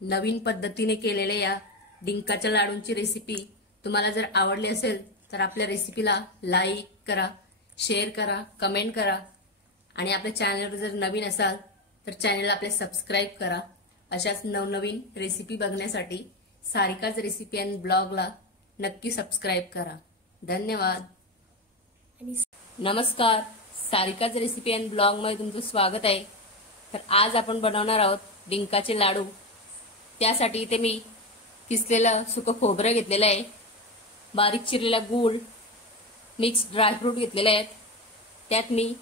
नवीन पद्धतीने केलेल्या या डिंकाच्या लाडूंची रेसिपी तुम्हाला जर आवडली असेल तर आपल्या रेसिपीला लाईक करा, शेअर करा, कमेंट करा आणि आपल्या चॅनलवर जर नवीन असाल तर चॅनलला आपले सबस्क्राइब करा। अशाच नवनवीन रेसिपी बघण्यासाठी सारिकाज रेसिपी अँड ब्लॉगला नक्की सबस्क्राइब करा। धन्यवाद। नमस्कार, सारिकाज रेसिपी अँड ब्लॉग मध्ये तुमचं स्वागत आहे। तर आज आपण बनवणार आहोत डिंकाचे लाडू। त्यासाठी इथे मी किसलेलं सुकं खोबरं घेतलेलं आहे, बारीक चिरलेला गूळ, मिक्स ड्रायफ्रूट घेतलेले आहेत। त्यात मी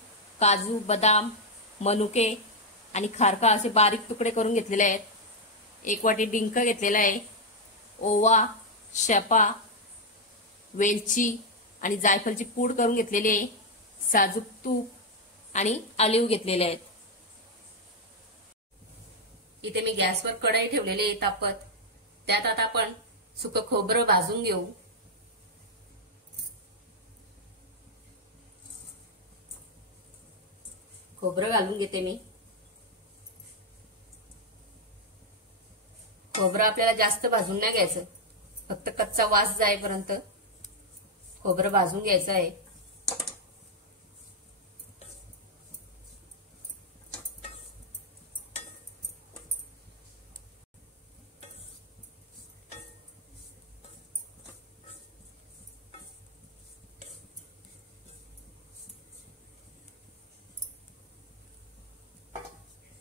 काजू, बदाम, मनुके आणि खारका असे बारीक तुकडे करून घेतलेले आहेत। एक वाटी डिंक घेतलेला आहे, ओवा, शेपा, वेलची आणि जायफळची पूड करून घेतलेली आहे, साजूक तूप आणि ऑलिव्ह घेतलेले आहेत। इथे मी गॅसवर कढई ठेवलेली आहे तापत। त्यात आता आपण सुकं खोबरं भाजून घेऊ। खोबरं घालून घेते मी। खोबरं आपल्याला जास्त भाजून नाही घ्यायचं, फक्त कच्चा वास जाईपर्यंत खोबरं भाजून घ्यायचं आहे।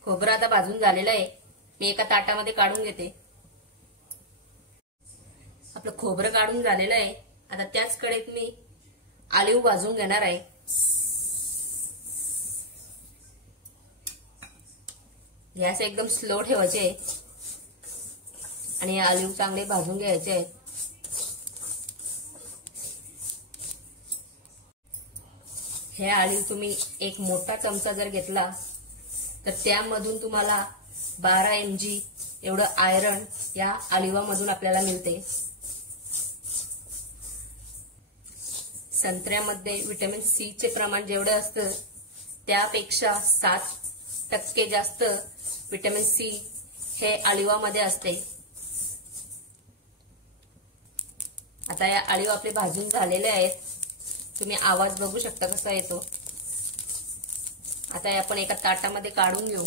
खोबरं आता भाजून झालेलं आहे, मी एका ताटामध्ये काढून घेते। आपलं खोबरं काढून झालेलं आहे। आता त्याच कढईत मी ऑलिव्ह भाजून घेणार आहे। गॅस एकदम स्लो ठेवायचे आणि ऑलिव्ह चांगले भाजून घ्यायचे आहेत। हे ऑलिव्ह तुम्ही एक मोठा चमचा जर घेतला तर त्यामधून तुम्हाला 12 mg एवढं आयरन या ऑलिव्हामधून आपल्याला मिळते। संत्र्यामध्ये विटॅमिन सी चे प्रमाण जेवढे असतं त्यापेक्षा 7% जास्त विटॅमिन सी हे ऑलिव्हामध्ये असते। आता या ऑलिव्ह आपले भाजून झालेले आहेत, तुम्ही आवाज बघू शकता कसा येतो। आता आपण एका ताटामध्ये काढून घेऊ।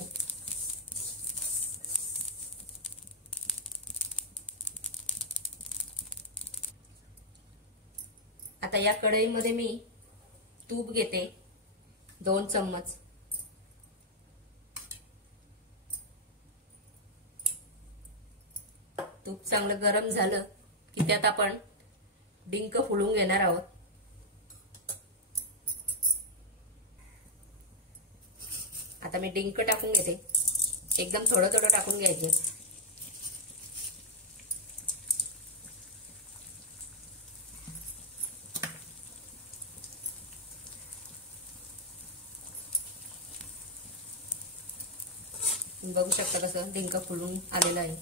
आता या कढईमध्ये मी तूप घेते, 2 चम्मच। तूप चांगलं गरम झालं की त्यात आपण डिंक फुलून घेणार आहोत। आता मी डिंक टाकून घेते, एकदम थोडं थोडं टाकून घ्यायचे। बघू शकता कसं डिंक फुलून आलेलं आहे।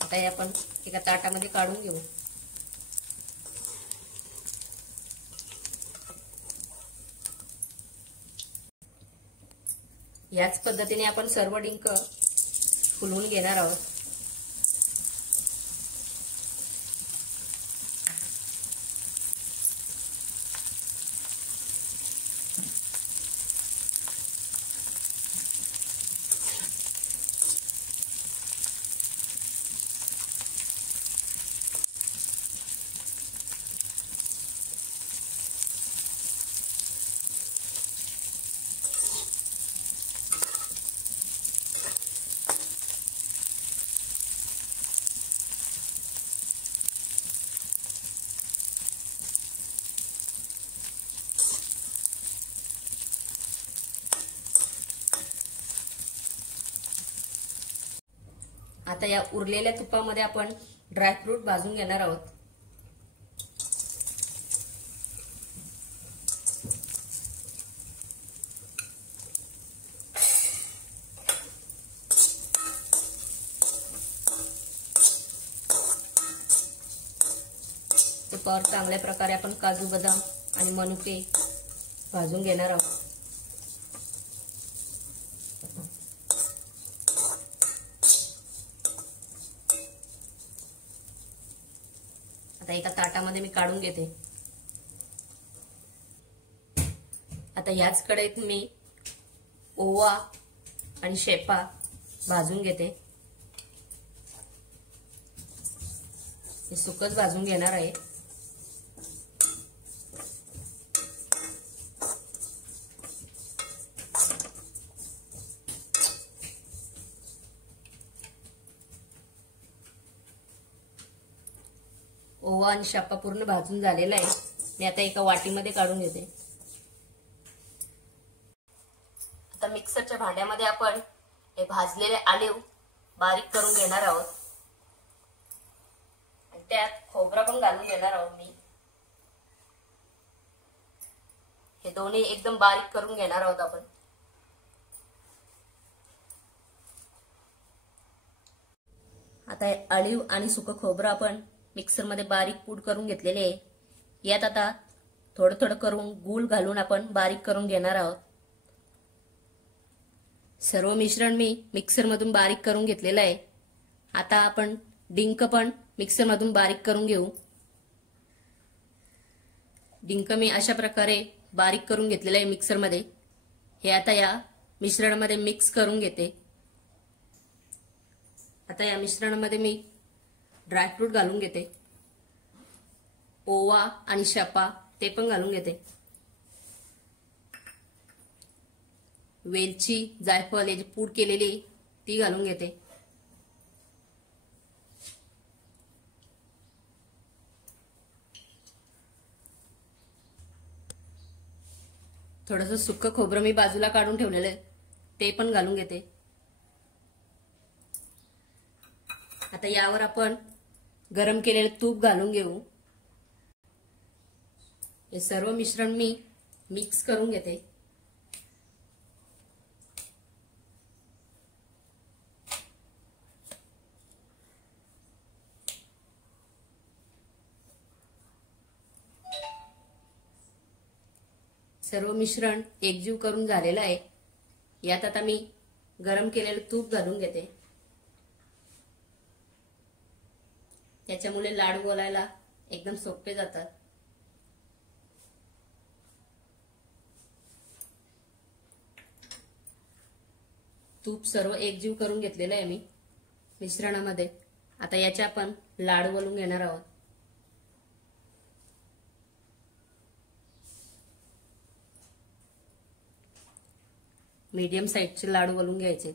आता हे आपण एका ताटामध्ये काढून घेऊ। याच पद्धतीने आपण सर्व डिंक फुलवून घेणार आहोत। आता या उरलेल्या तुपामध्ये आपण ड्रायफ्रूट भाजून घेणार आहोत। तुपावर चांगल्या प्रकारे आपण काजू बदाम आणि मनुके भाजून घेणार आहोत. आता एका ताटामध्ये मी काढून घेते. आता याच कढईत मी ओवा आणि शेपा भाजून घेते. हे सुकच भाजून घेणार आहे. ओवा आणि शेपा पूर्ण भाजून झालेला आहे. मी आता एका वाटीमध्ये काढून घेते. आता मिक्सरच्या भांड्यामध्ये आपण हे भाजलेले आले बारीक करून घेणार आहोत. आणि त्यात खोबरं पण घालून घेणार आहोत मी. हे दोन्ही एकदम बारीक करून घेणार आहोत आपण. आता अळीव आणि सुकं खोबरं आपण मिक्सरमध्ये बारीक पूड करून घेतलेले आहे. यात आता थोडं थोडं करून गूळ घालून आपण बारीक करून घेणार आहोत. सर्व मिश्रण मी मिक्सरमधून बारीक करून घेतलेलं आहे. आता आपण डिंक पण मिक्सरमधून बारीक करून घेऊ. डिंक मी अशा प्रकारे बारीक करून घेतलेलं आहे मिक्सरमध्ये. हे आता या मिश्रणामध्ये मिक्स करून घेते. आता या मिश्रणामध्ये मी ड्रायफ्रूट घालून घेते. ओवा आणि शेपा ते पण घालून घेते. वेलची, जायफळ याची पूड केलेली ती घालून घेते. थोडंसं सुक्क खोबरं मी बाजूला काढून ठेवलेलं आहे ते पण घालून घेते. आता यावर आपण गरम केलेलं तूप घालून घेऊ. हे सर्व मिश्रण मी मिक्स करून घेते. सर्व मिश्रण एकजीव करून झालेलं आहे. यात आता मी गरम केलेलं तूप घालून घेते. त्याच्यामुळे लाडू गोलायला एकदम सोपे जातात. तूप सर्व एकजीव करून घेतलेलं आहे मी मिश्रणामध्ये. आता याचे आपण लाडू वळून घेणार आहोत. मीडियम साईजचे लाडू वळून घ्यायचे.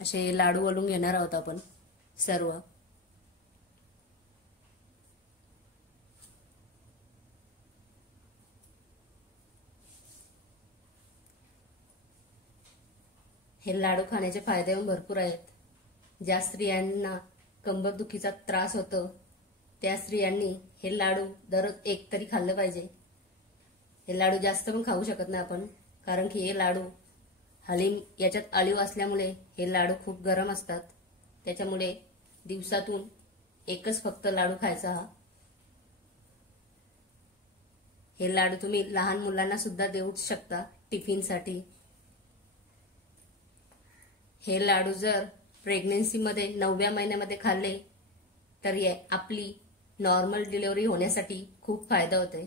असे लाडू वळून घेणार आहोत आपण सर्व. हे लाडू खाण्याचे फायदे भरपूर आहेत. ज्या स्त्रियांना कंबरदुखीचा त्रास होतो त्या स्त्रियांनी हे लाडू दररोज एक तरी खाल्लं पाहिजे. हे लाडू जास्त पण खाऊ शकत नाही आपण, कारण की हे लाडू हलीम याच्यात अळीव असल्यामुळे हे लाडू खूप गरम असतात. त्याच्यामुळे दिवसातून एकच फक्त लाडू खायचा हा. हे लाडू तुम्ही लहान मुलांना सुद्धा देऊ शकता टिफिनसाठी. हे लाडू जर प्रेग्नन्सीमध्ये 9व्या महिन्यामध्ये खाल्ले तर आपली नॉर्मल डिलिव्हरी होण्यासाठी खूप फायदा होतोय.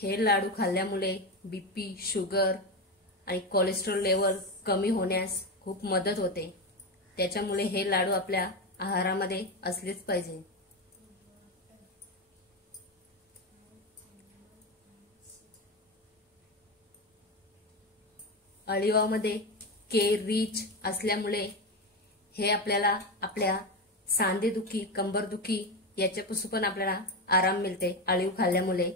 हे लाडू खाल्ल्यामुळे बीपी, शुगर आणि कोलेस्ट्रॉल लेवल कमी होण्यास खूप मदत होते. त्याच्यामुळे हे लाडू आपल्या आहारामध्ये असलेच पाहिजे. अळीवामध्ये के रिच असल्यामुळे हे आपल्याला आपल्या सांधेदुखी, कंबरदुखी याच्यापासून पण आपल्याला आराम मिळते अळीव खाल्ल्यामुळे.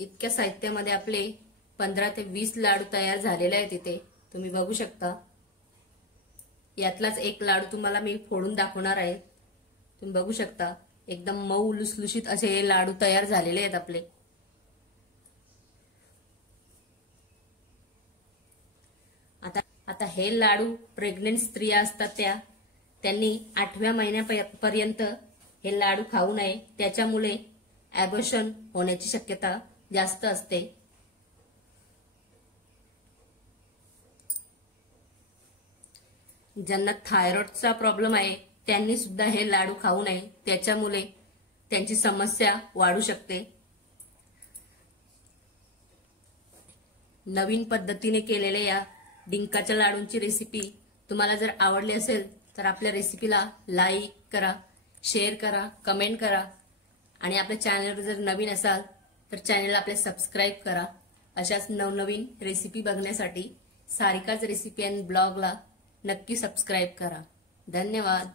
इतक्या साहित्यामध्ये आपले 15 ते 20 लाडू तयार झालेले आहेत इथे तुम्ही बघू शकता। यातलाच एक लाडू तुम्हाला मी फोडून दाखवणार आहे। तुम्ही बघू शकता एकदम मऊ लुसलुशीत असे हे लाडू तयार झालेले आहेत आपले। आता हे लाडू प्रेग्नेंट स्त्रिया असतात त्यांनी 8व्या महिन्यापर्यंत हे लाडू खाऊ नये, त्याच्यामुळे ॲबॉर्शन होण्याची शक्यता जास्त असते। ज्यांना थायरॉइडचा प्रॉब्लेम आहे त्यांनी सुद्धा हे लाडू खाऊ नये, त्याच्यामुळे त्यांची समस्या वाढू शकते। नवीन पद्धतीने केलेल्या या डिंकाच्या लाडूंची रेसिपी तुम्हाला जर आवडली असेल तर आपल्या रेसिपीला लाईक करा, शेअर करा, कमेंट करा आणि आपल्या चॅनलवर जर नवीन असाल तर चॅनलला आपले सबस्क्राईब करा। अशाच नवनवीन रेसिपी बघण्यासाठी सारिकाज रेसिपी अँड ब्लॉगला नक्की सबस्क्राईब करा। धन्यवाद।